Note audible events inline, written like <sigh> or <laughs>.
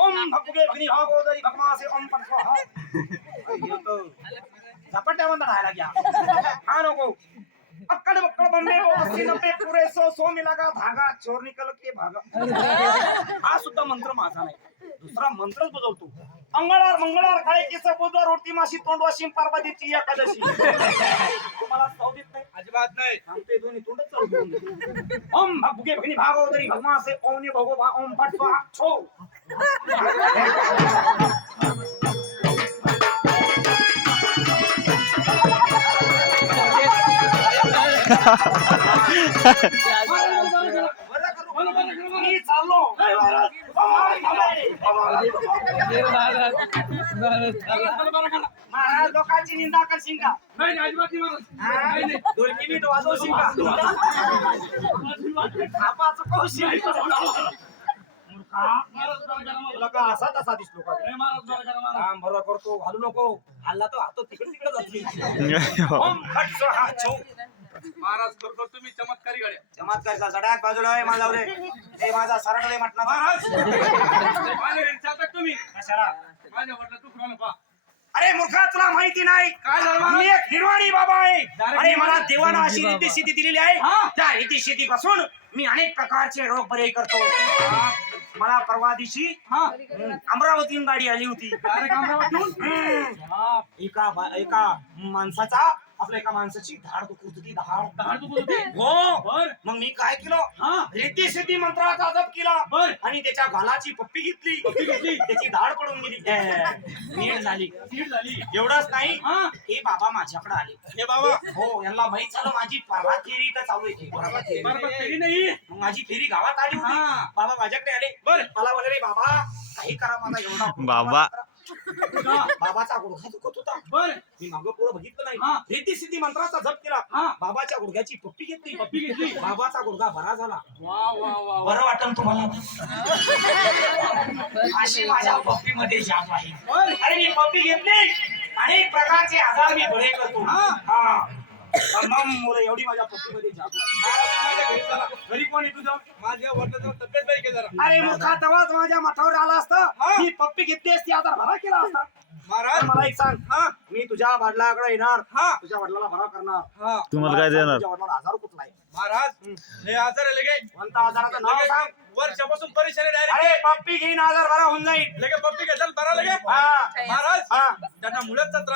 ओम भगवे हा ओम अय्यो तो बंद राहायला गया। हा को। अक्कड बक्कड बम्बे वो अस्सी नब्बे पूरे सो सो मिला का धागा चोर निकल के भागा। हा सुद्धा मंत्र माझा नाही। दुसरा मंत्रच बदलतो अंगळार मंगळार खाय की बुधवार रोटी माशी तोंडवाशी पार्वतीची एकादशी. तुम्हाला चव देत नाही? अजिबात नाही. सांगते दोन्ही तोंडच चालू करून. ओम भगुगे भगनी भागवतरी भगमा से ओम नि भगो भा ओम फट छो <laughs> <laughs> <laughs> मी चाललो महाराज लोकांची निंदा करशील का नाही अजिबात नाही? ढोलकी नीट वाजवशील का थापा चुकवशील महाराज बरं करा मला. तुला का असा तसा दिसलो मला. काम बरोबर करतो घालू नको हल्ला तो हातो तिकडे तिकडे <laughs> छो महाराज करतो तुम्ही चमत्कारी गाड्या. चमत्कारचा सडाक बाजूला आहे माझा हे माझा सरडले म्हटला. महाराज! माझ्या घरी तुम्ही? कशाला? माझ्या वडिला तू खाऊन पहा. अरे मूर्खा तुला माहिती नाही. काय झालं महाराज? मी एक हिरवाणी बाबा आहे. आणि मला? देवानं अशी रीती शेती दिलेली आहे. हा. त्या रीती शेतीपासून मी अनेक प्रकारचे रोग बरे करतो. मला परवा दिवशी हा? हम्म, अमरावतीहून गाडी आली होती. डायरेक्ट अमरावतीहून? हम्म. हा, एका बा- एका माणसाचा आपल्या एका माणसाची धाड दुखत होती धाड. दहाड दुखत होती? <laughs> हो. बर. मग मी काय केलं? हा. रिद्धी सिद्धी मंत्राचा जप केला. बर. आणि त्याच्या गालाची पप्पी घेतली. पप्पी घेतली. <laughs> त्याची धाड पडून गेली. <laughs> नीट झाली. सीट झाली. एवढंच नाही. हा. हे बाबा माझ्याकडे आले. हे बाबा. हो यांना माहीत झालं माझी परवा फेरी इथं चालू आहे. परवा फेरी. बरोबर फेरी. नाही मग माझी फेरी गावात आली होती. हा. बाबा माझ्याकडे आले. बर. मला वगैरे बाबा काही करा मला एवढा बाबा. बाबाचा गुडघा दुखत होता बर मी मागं पुढे बघितलं नाही. रिद्धी सिद्धी मंत्राचा जप केला हा. बाबाच्या गुडघ्याची पप्पी घेतली पप्पी घेतली. बाबाचा गुडघा बरा झाला वा वा वा वा. बरं वाटल तुम्हाला अशी माझ्या पप्पी मध्ये जात आहे बर. अरे मी पप्पी घेतली अनेक प्रकारचे आजार मी बरे करतो हा. हा तमाम मुलं एवढी माझ्या घरी कोण माझ्या वडिलांचं तब्येत बरी केली जरा. अरे मूर्खा तेव्हाच माझ्या मठावर आला असता. हा. मी पप्पी घेतली असती आजार भरा केला असता. महाराज. मला एक सांग. हा. मी तुझ्या वडिलाकडे येणार. हा. तुझ्या वडिलाला भरा करणार. हा. तुम्हाला काय देणार? तुझ्या वडिलाला आजार कुठला आहे? महाराज हे आजार आहे कोणता आजाराचं नाव सांग. वर्षापासून परेशान डायरेक्ट अरे पप्पी घेईन आजार बरा होऊन जाईल. लगे पप्पी घेताल बरा लगे हा. महाराज हा. त्यांना मुळाचा त्रास